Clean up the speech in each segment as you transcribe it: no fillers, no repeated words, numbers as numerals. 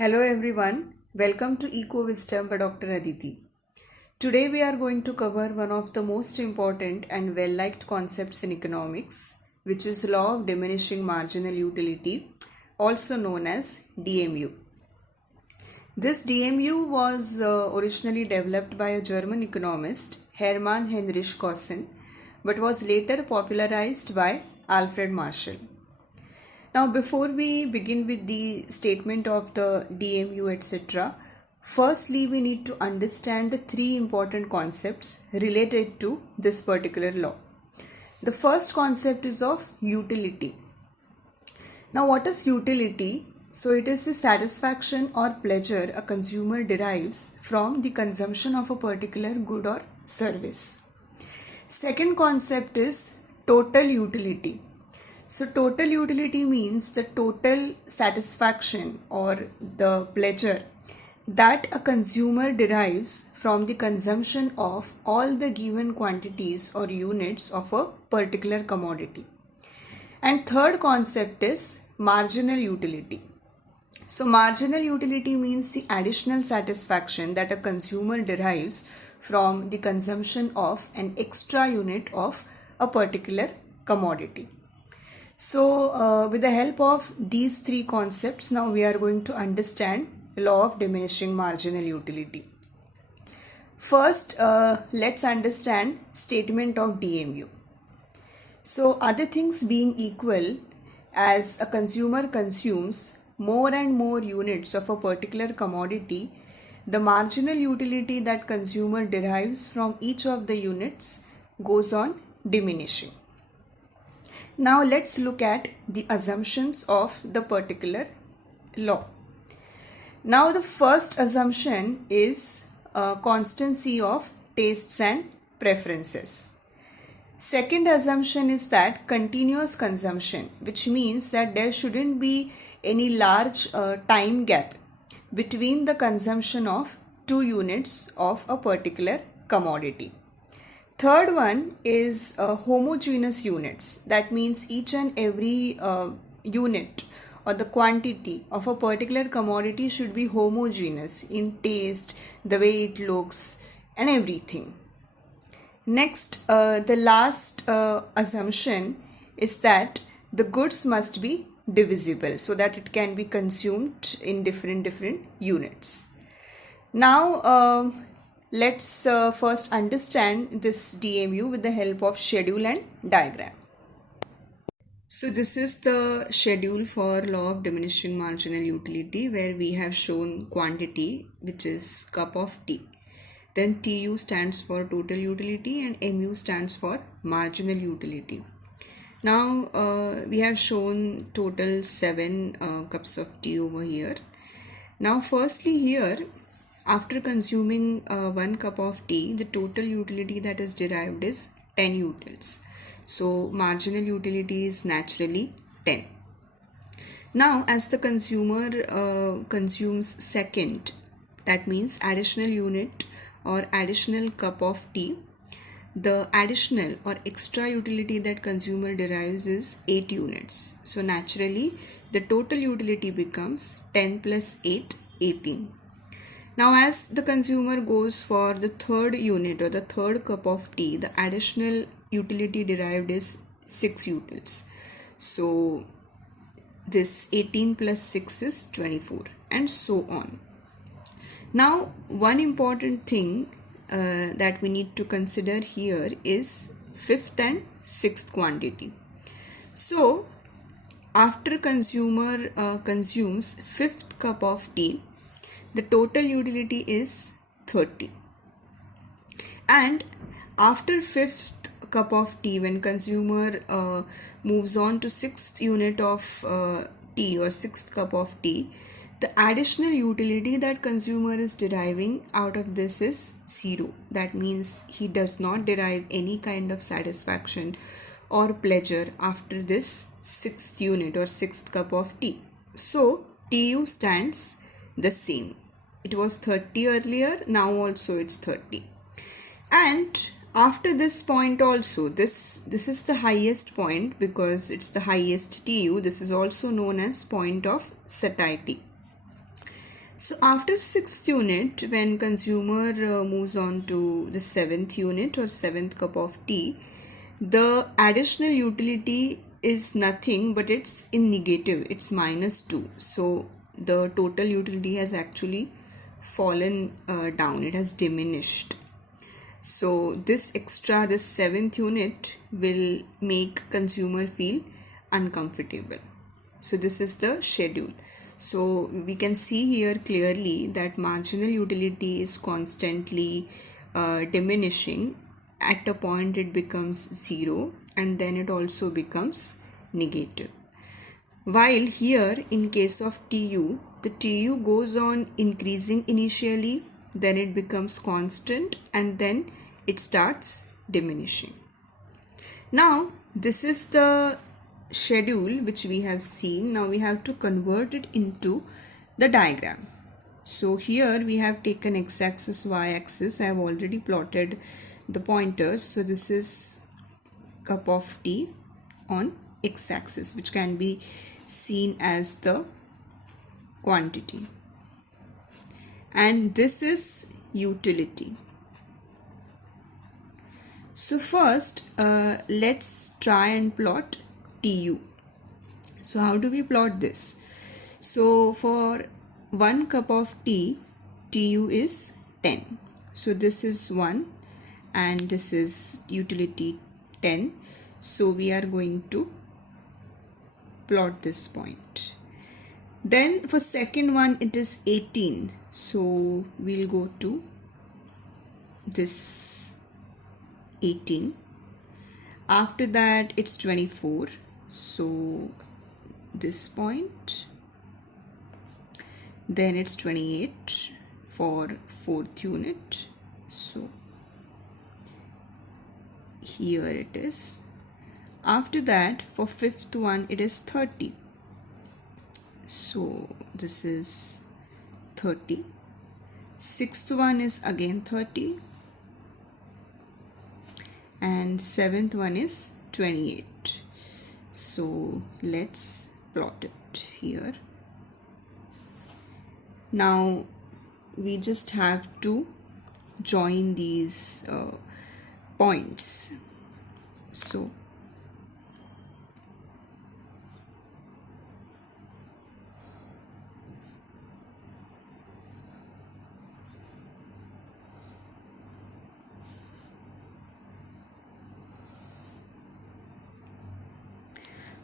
Hello everyone, welcome to Eco Wisdom by Dr. Aditi. Today we are going to cover one of the most important and well-liked concepts in economics, which is law of diminishing marginal utility, also known as DMU. This DMU was originally developed by a German economist, Hermann Heinrich Kossen, but was later popularized by Alfred Marshall. Now, before we begin with the statement of the DMU, etc., firstly we need to understand the three important concepts related to this particular law. The first concept is of utility. Now, what is utility? So, it is the satisfaction or pleasure a consumer derives from the consumption of a particular good or service. Second concept is total utility. So total utility means the total satisfaction or the pleasure that a consumer derives from the consumption of all the given quantities or units of a particular commodity. And third concept is marginal utility. So marginal utility means the additional satisfaction that a consumer derives from the consumption of an extra unit of a particular commodity. So with the help of these three concepts, now we are going to understand law of diminishing marginal utility. First, let's understand statement of DMU. So other things being equal, as a consumer consumes more and more units of a particular commodity, the marginal utility that consumer derives from each of the units goes on diminishing. Now let's look at the assumptions of the particular law. Now the first assumption is constancy of tastes and preferences. Second assumption is that continuous consumption, which means that there shouldn't be any large time gap between the consumption of 2 units of a particular commodity. Third one is homogeneous units. That means each and every unit or the quantity of a particular commodity should be homogeneous in taste, the way it looks and everything. Next, the last assumption is that the goods must be divisible so that it can be consumed in different units. Now, let's first understand this DMU with the help of schedule and diagram. So this is the schedule for law of diminishing marginal utility, where we have shown quantity, which is cup of tea. Then TU stands for total utility and MU stands for marginal utility. Now we have shown total 7 cups of tea over here. Now firstly here, after consuming 1 cup of tea, the total utility that is derived is 10 utils. So marginal utility is naturally 10. Now as the consumer consumes second, that means additional unit or additional cup of tea, the additional or extra utility that consumer derives is 8 units. So naturally the total utility becomes 10 plus 8, 18. Now as the consumer goes for the third unit or the third cup of tea, the additional utility derived is 6 utils. So this 18 plus 6 is 24 and so on. Now one important thing that we need to consider here is 5th and 6th quantity. So after consumer consumes 5th cup of tea, the total utility is 30. And after 5th cup of tea, when consumer moves on to 6th unit of tea or 6th cup of tea, the additional utility that consumer is deriving out of this is 0. That means he does not derive any kind of satisfaction or pleasure after this 6th unit or 6th cup of tea. So TU stands the same. It was 30 earlier, now also it's 30. And after this point also, this is the highest point because it's the highest TU. This is also known as point of satiety. So after 6th unit, when consumer moves on to the 7th unit or 7th cup of tea, the additional utility is nothing but it's in negative, it's -2. So the total utility has actually fallen down, it has diminished. So this 7th unit will make consumer feel uncomfortable. So this is the schedule. So we can see here clearly that marginal utility is constantly diminishing. At a point it becomes 0 and then it also becomes negative. While here in case of TU, the TU goes on increasing initially, then it becomes constant and then it starts diminishing. Now this is the schedule which we have seen. Now we have to convert it into the diagram. So here we have taken x-axis, y-axis. I have already plotted the pointers. So this is cup of tea on x-axis, which can be seen as the quantity, and this is utility. So first let's try and plot TU. So how do we plot this? So for 1 cup of tea, TU is 10. So this is 1 and this is utility 10. So we are going to plot this point. Then for second one it is 18. So we'll go to this 18. After that it's 24. So this point. Then it's 28 for 4th unit. So here it is. After that for 5th one it is 30. So this is 30. 6th one is again 30. And 7th one is 28. So let's plot it here. Now we just have to join these points. So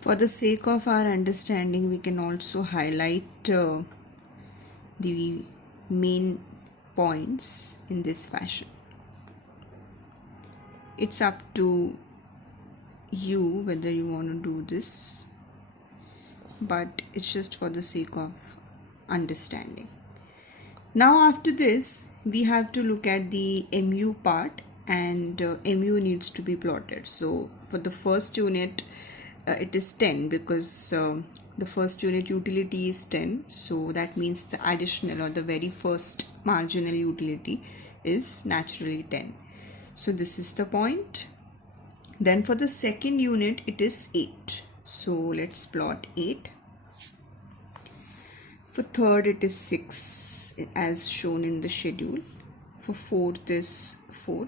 for the sake of our understanding, we can also highlight the main points in this fashion. It's up to you whether you want to do this, but it's just for the sake of understanding. Now after this, we have to look at the MU part, and MU needs to be plotted. So for the first unit, it is 10 because the first unit utility is 10. So that means the additional or the very first marginal utility is naturally 10. So this is the point. Then for the second unit it is 8. So let's plot 8. For third it is 6 as shown in the schedule. For fourth is 4.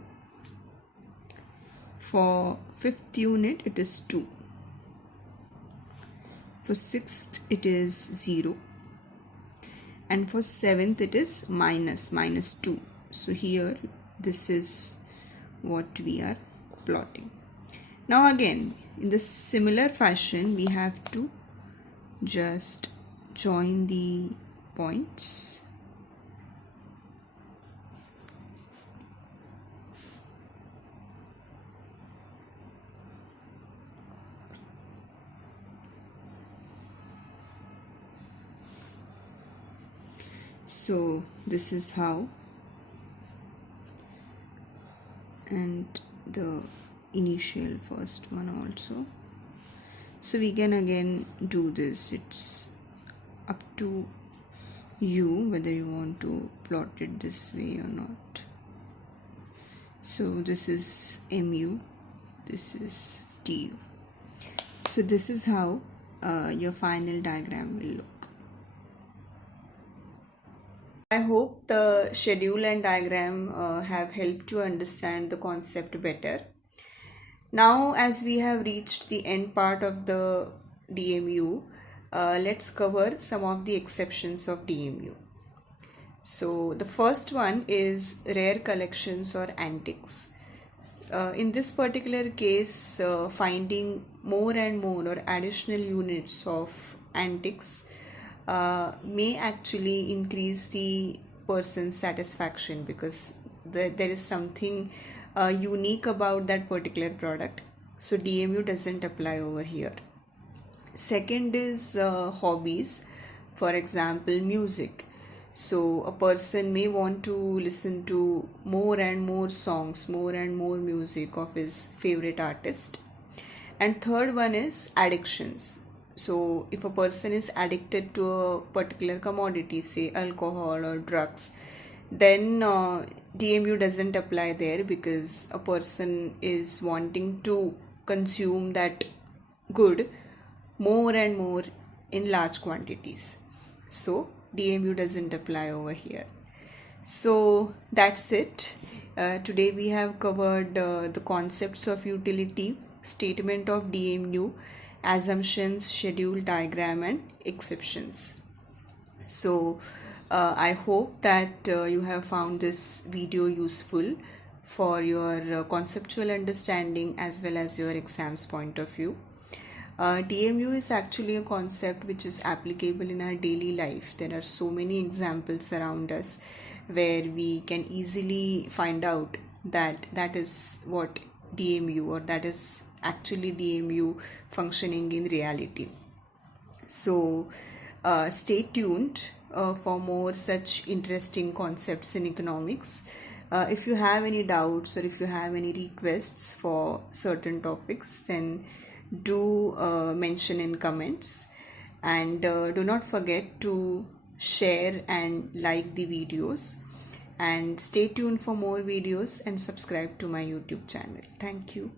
For fifth unit it is 2. For sixth it is 0. And for seventh it is minus 2. So here this is what we are plotting. Now again in the similar fashion we have to just join the points. So this is how, and the initial first one also. So we can again do this. It's up to you whether you want to plot it this way or not. So this is MU, this is TU. So this is how your final diagram will look. I hope the schedule and diagram have helped you understand the concept better. Now, as we have reached the end part of the DMU, let's cover some of the exceptions of DMU. So, the first one is rare collections or antiques. In this particular case, finding more and more or additional units of antiques may actually increase the person's satisfaction, because there is something unique about that particular product. So DMU doesn't apply over here. Second is hobbies, for example music. So a person may want to listen to more and more songs, more and more music of his favorite artist. And third one is addictions. So if a person is addicted to a particular commodity, say alcohol or drugs, then DMU doesn't apply there, because a person is wanting to consume that good more and more in large quantities. So DMU doesn't apply over here. So that's it. Today we have covered the concepts of utility, statement of DMU, assumptions, schedule diagram, and exceptions. So I hope that you have found this video useful for your conceptual understanding as well as your exams point of view. DMU is actually a concept which is applicable in our daily life. There are so many examples around us where we can easily find out that that is what DMU, or that is actually DMU functioning in reality. So stay tuned for more such interesting concepts in economics. If you have any doubts or if you have any requests for certain topics, then do mention in comments, and do not forget to share and like the videos, and stay tuned for more videos and subscribe to my YouTube channel. Thank you.